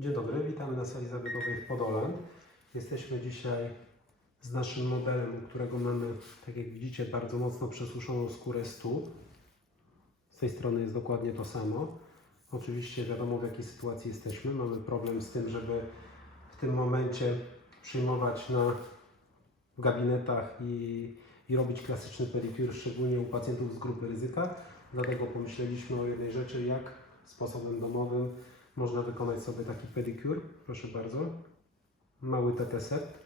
Dzień dobry, witamy na sali zabiegowej w Podoland. Jesteśmy dzisiaj z naszym modelem, u którego mamy, tak jak widzicie, bardzo mocno przesuszoną skórę stóp. Z tej strony jest dokładnie to samo. Oczywiście wiadomo, w jakiej sytuacji jesteśmy. Mamy problem z tym, żeby w tym momencie przyjmować w gabinetach i robić klasyczny pedicure, szczególnie u pacjentów z grupy ryzyka. Dlatego pomyśleliśmy o jednej rzeczy, jak sposobem domowym można wykonać sobie taki pedicure. Proszę bardzo. Mały TT-Sept.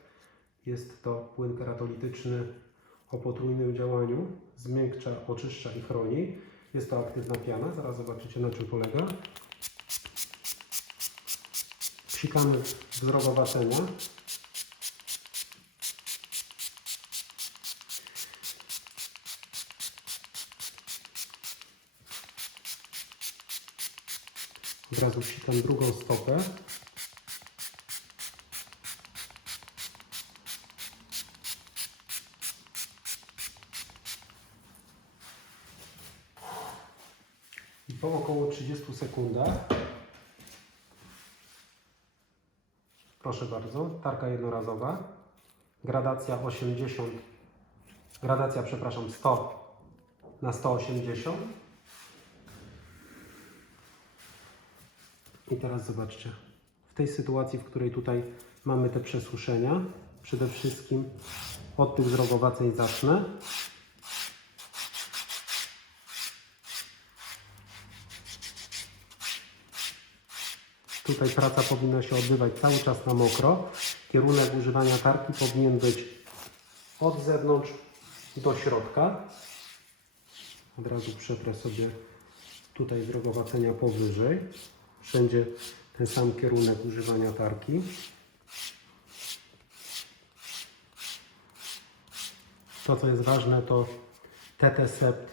Jest to płyn keratolityczny o potrójnym działaniu. Zmiękcza, oczyszcza i chroni. Jest to aktywna piana. Zaraz zobaczycie, na czym polega. Psikamy wzrokowacenia. Od razu wsikam drugą stopę. I po około 30 sekundach, proszę bardzo, tarka jednorazowa, gradacja 100 na 180. I teraz zobaczcie, w tej sytuacji, w której tutaj mamy te przesuszenia, przede wszystkim od tych wzrokowaceń zacznę. Tutaj praca powinna się odbywać cały czas na mokro. Kierunek używania tarki powinien być od zewnątrz do środka. Od razu przetrę sobie tutaj wzrokowacenia powyżej. Wszędzie ten sam kierunek używania tarki. To, co jest ważne, to TT-Sept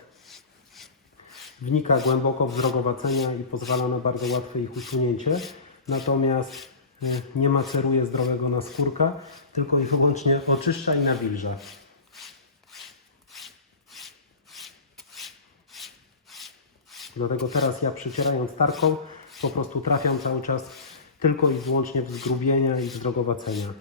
wnika głęboko w wzrokowacenia i pozwala na bardzo łatwe ich usunięcie. Natomiast nie maceruje zdrowego naskórka, tylko i wyłącznie oczyszcza i nawilża. Dlatego teraz ja, przecierając tarką, po prostu trafiam cały czas tylko i wyłącznie w zgrubienia i wzrokowacenia.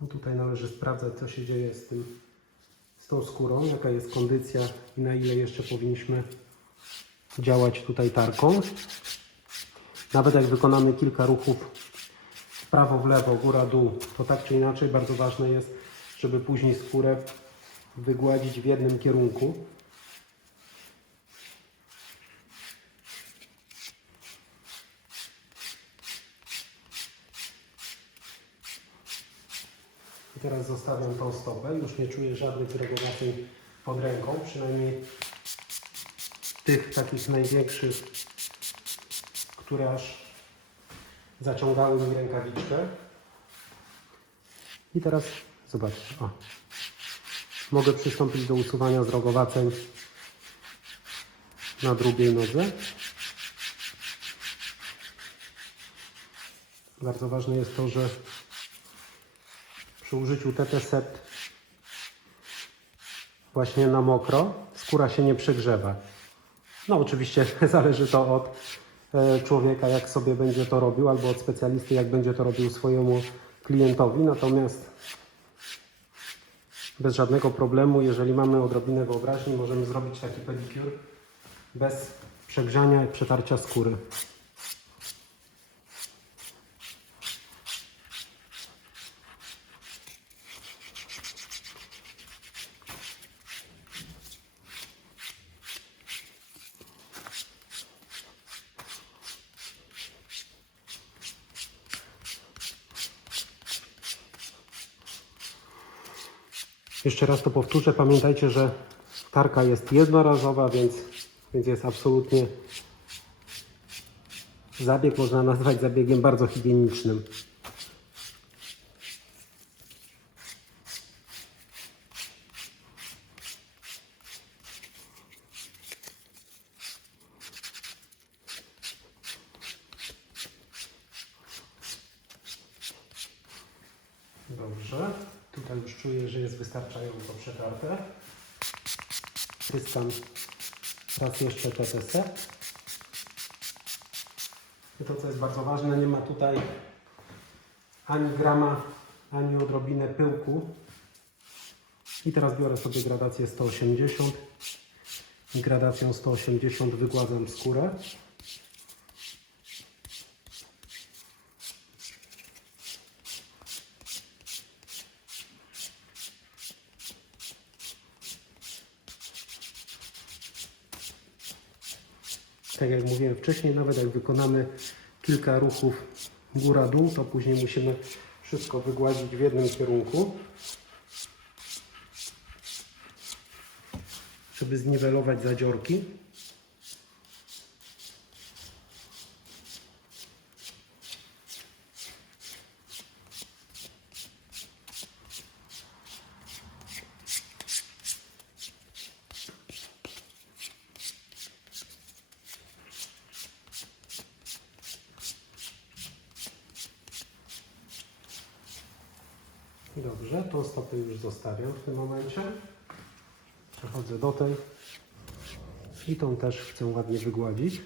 No tutaj należy sprawdzać, co się dzieje z tą skórą, jaka jest kondycja i na ile jeszcze powinniśmy działać tutaj tarką. Nawet jak wykonamy kilka ruchów w prawo, w lewo, góra, dół, to tak czy inaczej bardzo ważne jest, żeby później skórę wygładzić w jednym kierunku. I teraz zostawiam tą stopę. Już nie czuję żadnych wzrokowaceń pod ręką, przynajmniej tych takich największych, które aż zaciągały mi rękawiczkę. I teraz zobaczcie, o, mogę przystąpić do usuwania wzrokowaceń na drugiej nodze. Bardzo ważne jest to, że przy użyciu TT-Sept właśnie na mokro skóra się nie przegrzewa. No oczywiście zależy to od człowieka, jak sobie będzie to robił, albo od specjalisty, jak będzie to robił swojemu klientowi. Natomiast bez żadnego problemu, jeżeli mamy odrobinę wyobraźni, możemy zrobić taki pedicure bez przegrzania i przetarcia skóry. Jeszcze raz to powtórzę. Pamiętajcie, że tarka jest jednorazowa, więc jest absolutnie zabieg można nazwać zabiegiem bardzo higienicznym. Dobrze. Tutaj już czuję, że jest wystarczająco przetarte. Pryskam raz jeszcze TTC. I to, co jest bardzo ważne, nie ma tutaj ani grama, ani odrobinę pyłku. I teraz biorę sobie gradację 180 i gradacją 180 wygładzam skórę. Tak jak mówiłem wcześniej, nawet jak wykonamy kilka ruchów góra-dół, to później musimy wszystko wygładzić w jednym kierunku, żeby zniwelować zadziorki. Dobrze, tą stopę już zostawiam w tym momencie. Przechodzę do tej i tą też chcę ładnie wygładzić.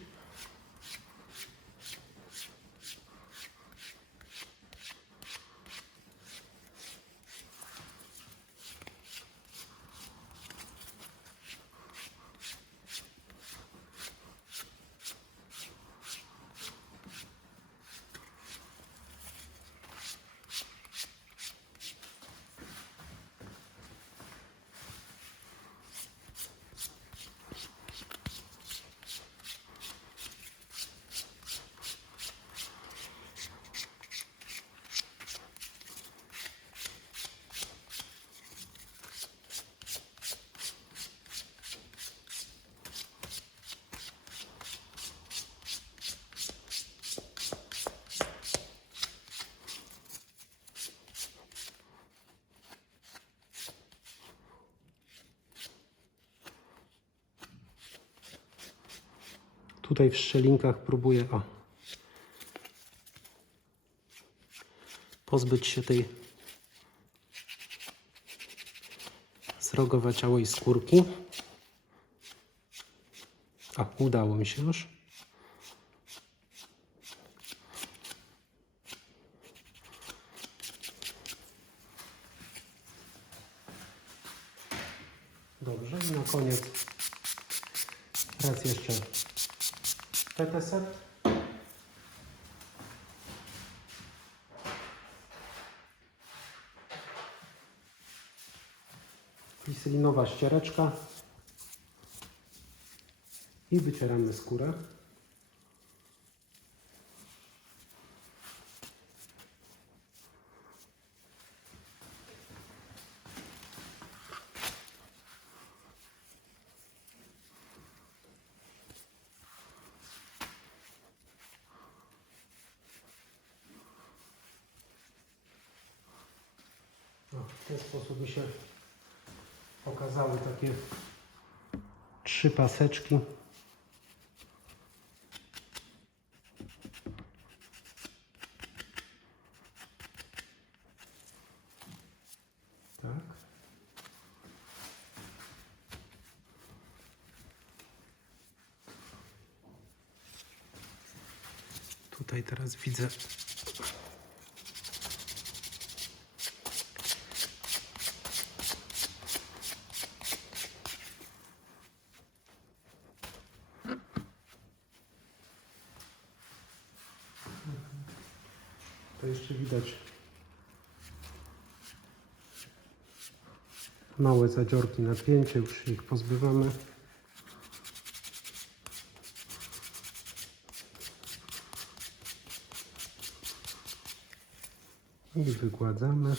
Tutaj w szczelinkach próbuję pozbyć się tej srogowaciałej skórki. Udało mi się już. Dobrze, i na koniec raz jeszcze TTC. Glicerinowa ściereczka i wycieramy skórę. W ten sposób mi się pokazały takie 3 paseczki. Tak. Tutaj teraz widzę to jeszcze widać małe zadziorki, napięcie, już się ich pozbywamy. I wygładzamy.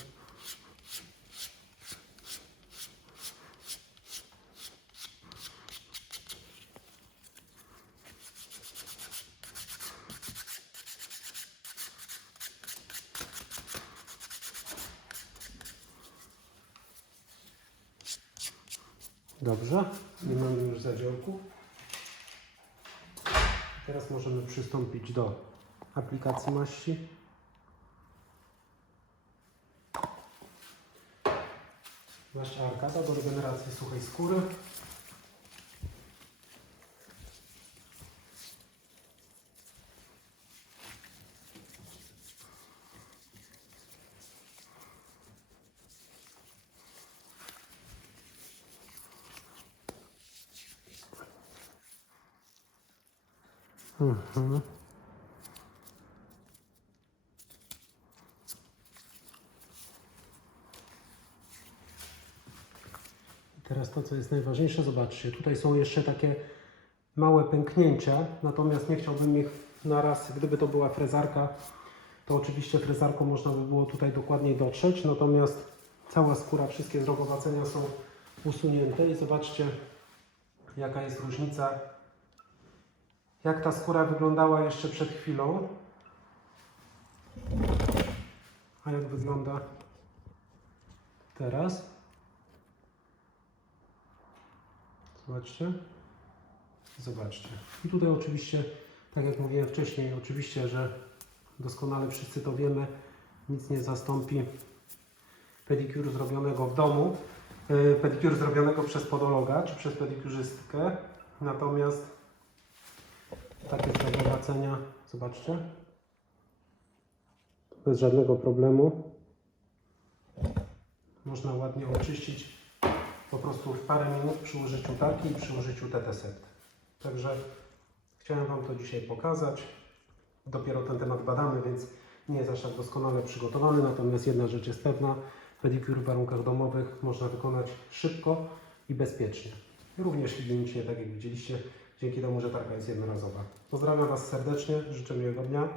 Dobrze, nie mamy już zadziorków. Teraz możemy przystąpić do aplikacji maści. Zwłaszcza arkada do regeneracji suchej skóry. Teraz to, co jest najważniejsze, zobaczcie, tutaj są jeszcze takie małe pęknięcia, natomiast nie chciałbym ich na raz, gdyby to była frezarka, to oczywiście frezarką można by było tutaj dokładniej dotrzeć, natomiast cała skóra, wszystkie zrogowacenia są usunięte i zobaczcie, jaka jest różnica, jak ta skóra wyglądała jeszcze przed chwilą, a jak wygląda teraz. Zobaczcie. Zobaczcie. I tutaj oczywiście, tak jak mówiłem wcześniej, oczywiście, że doskonale wszyscy to wiemy, nic nie zastąpi pedikuru zrobionego w domu, pedikuru zrobionego przez podologa czy przez pedikurzystkę. Natomiast takie zrogowacenia, zobaczcie, bez żadnego problemu można ładnie oczyścić po prostu w parę minut przy użyciu tarki i przy użyciu TT-Set. Także chciałem Wam to dzisiaj pokazać. Dopiero ten temat badamy, więc nie jest aż tak doskonale przygotowany. Natomiast jedna rzecz jest pewna, pedikur w warunkach domowych można wykonać szybko i bezpiecznie. Również higienicznie, tak jak widzieliście, dzięki temu, że tarka jest jednorazowa. Pozdrawiam Was serdecznie, życzę miłego dnia.